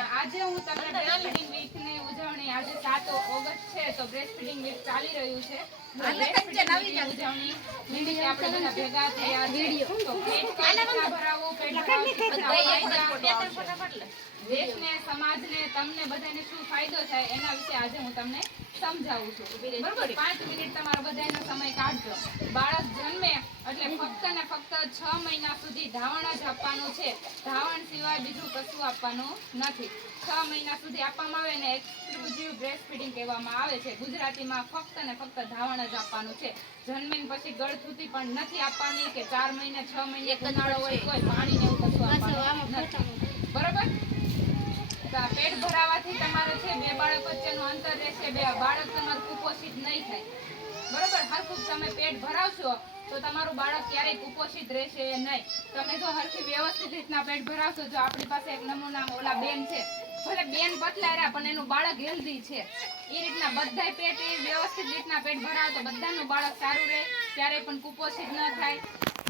આજે હું તમને બ્રેસ્ટફીડિંગ વીકની ઉજવણી આજે 7 ઓગસ્ટ છે તો બ્રેસ્ટફીડિંગ વીક ચાલી રહ્યું છે. વીકની દેશને સમાજને તમને બધાને શું ફાયદો થાય એના વિશે આજે હું તમને સમજાવું છું. બરોબર? પાંચ મિનિટ તમારો બધાનો સમય કાઢજો. બાળક જન્મે એટલે ફક્ત ને ફક્ત છ મહિના સુધી ધાવણ જ આપવાનું છે. ધાવણ સિવાય બીજું કશું આપવાનું નથી. છ મહિના સુધી આપવામાં આવે ને એક્સક્લુઝિવ બ્રેસ્ટ ફીડિંગ કહેવામાં આવે છે. ગુજરાતીમાં ફક્ત ને ફક્ત ધાવણ જ આપવાનું છે. જન્મીને પછી ગળથૂતી પણ નથી આપવાની કે ચાર મહિને છ મહિને ઉનાળો હોય કોઈ પાણી પેટ ભરાવાથી તમારો છે બે બાળક વચ્ચેનું અંતર રહેશે, બે બાળક તમારું કુપોષિત નહીં થાય. બરોબર? હરખું તમે પેટ ભરાવશો, તો તમારું બાળક ક્યારેય કુપોષિત રહેશે નહીં. તમે જો હરખી વ્યવસ્થિત રીતના પેટ ભરાવશો, જો આપણી પાસે એક નમૂના ઓલા બેન છે. ભલે બેન પતલા રહ્યા, પણ એનું બાળક હેલ્ધી છે. એ રીતના બધાય પેટ એ વ્યવસ્થિત રીતના પેટ ભરાવો તો બધાનું બાળક સારું રહે, ક્યારેય પણ કુપોષિત ન થાય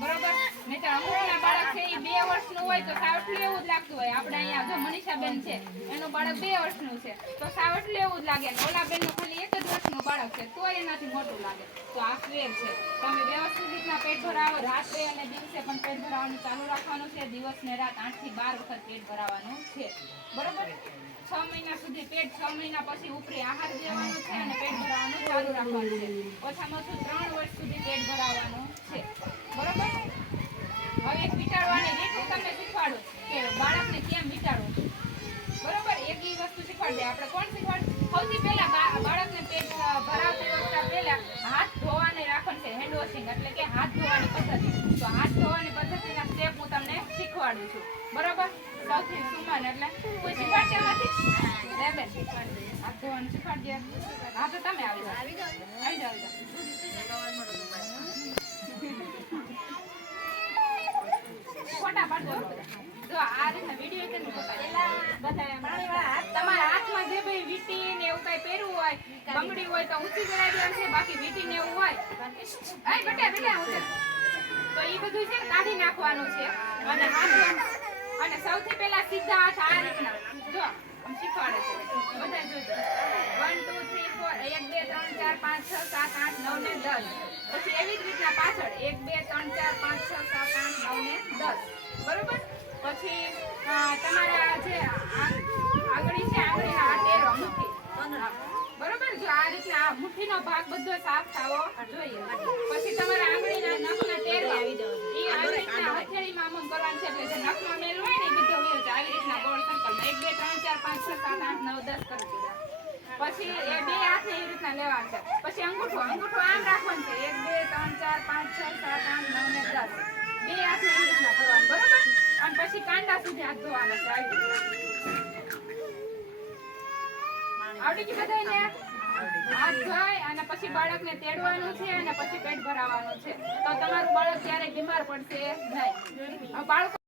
બરોબર નહીંતર અમુકના બાળક છે એ બે વર્ષનું તો સાવટલું એવું જ લાગતું હોય. આપણે અહીંયા જો મનીષાબેન છે, એનું બાળક બે વર્ષનું છે. તો સાવટલું એવું જ લાગે. અને ઓલા બેનનું ખાલી એક જ વર્ષનું બાળક છે. તો એનાથી મોટું લાગે. તો આ ફેર છે. તમે વ્યવસ્થિત રીતના પેટ ભરાવો. રાત્રે અને દિવસે પણ પેટ ભરાવાનું ચાલુ રાખવાનું છે. દિવસ ને રાત આઠથી બાર વખત પેટ ભરાવાનું છે. બરોબર? છ મહિના સુધી પેટ, છ મહિના પછી ઉપરી આહાર દેવાનો છે અને પેટ ભરાવાનું ચાલુ રાખવાનું છે. ઓછામાં ઓછું ત્રણ વર્ષ સુધી પેટ ભરાવવાનું છે બરોબર હવે એક વીટાળવાની રીત હું તમને શીખવાડું કે બાળકને કેમ વીટાળવું બરોબર એક ઈ વસ્તુ શીખવાડી દે આપણે કોણ શીખવાડ સૌથી પહેલા બા- બાળકને પેટ અ, ભરાવતી વખતે પહેલા હાથ ધોવાને રાખવાનું છે હેન્ડ વોશિંગ એટલે કે હાથ ધોવાની પદ્ધતિ. તો હાથ ધોવાની પદ્ધતિના સ્ટેપ હું તમને શીખવાડું છું. બરાબર? સૌથી સુમન એટલે કોઈ શીખવાડશે નથી રે બેન હાથ ધોવાનું શીખવાડજે. હા, તો તમે આવી જાઓ. આવી જાઓ આવી જાઓ. ફોટા પાડજો જો. આ રીતના વીડિયો કેમ બધા તમારા હાથમાં જે ભાઈ વીટી ને એવું કઈ પહેરવું હોય બંગડી હોય તો ઊંચી કરાવી દેવાની છે, બાકી વીટી ને એવું હોય. એ બેટા બેટા, ઊંચે. તો એ બધું છે કાઢી નાખવાનું છે. અને હાથ અને સૌથી પહેલા સીધા હાથ આ રીતના. જો શીખવાડે છે. બધા જોજો. વન, ટુ, થ્રી, ફોર, એક, બે, ત્રણ, ચાર, પાંચ, છ, સાત, આઠ, નવ ને દસ. પછી એવી જ રીતના પાછળ. એક, બે, ત્રણ, ચાર, પાંચ, છ, સાત, આઠ નવ ને દસ બરોબર પછી અ, તમારા જે આ- આંગળી છે આંગળીના આ ટેરવા મુઠ્ઠી બરોબર જો આ મુઠ્ઠીનો ભાગ બધો સાફ થાવો. જોઈએ. પછી તમારા આંગળીના નખના દો ઈ આવી રીતના હથેળીમાં આમ કરવાનું છે એટલે જે નખમાં મેલ હોય ને એ બધો વયો છે આવી રીતના ગોળ સર્કલ એક બે ત્રણ ચાર પાંચ છ સાત આઠ નવ દસ કરી દીધા. પછી એ બે હાથે એવી રીતના લેવાનું છે. પછી અંગૂઠો. અંગૂઠો આમ રાખવાનું છે. એક બે ત્રણ ચાર પાંચ છ સાત આઠ નવ ને દસ. બે હાથે એવી રીતના કરવાનું. બરોબર? અને પછી કાંડા સુધી હાથ ધોવાના છે. આવી આવડી ગયું બધાયને? હાથ ધોઈ અને પછી બાળકને તેડવાનું છે અને પછી પેટ ભરાવાનું છે. તો તમારું બાળક ક્યારેય બીમાર પડશે નહીં. બાળકો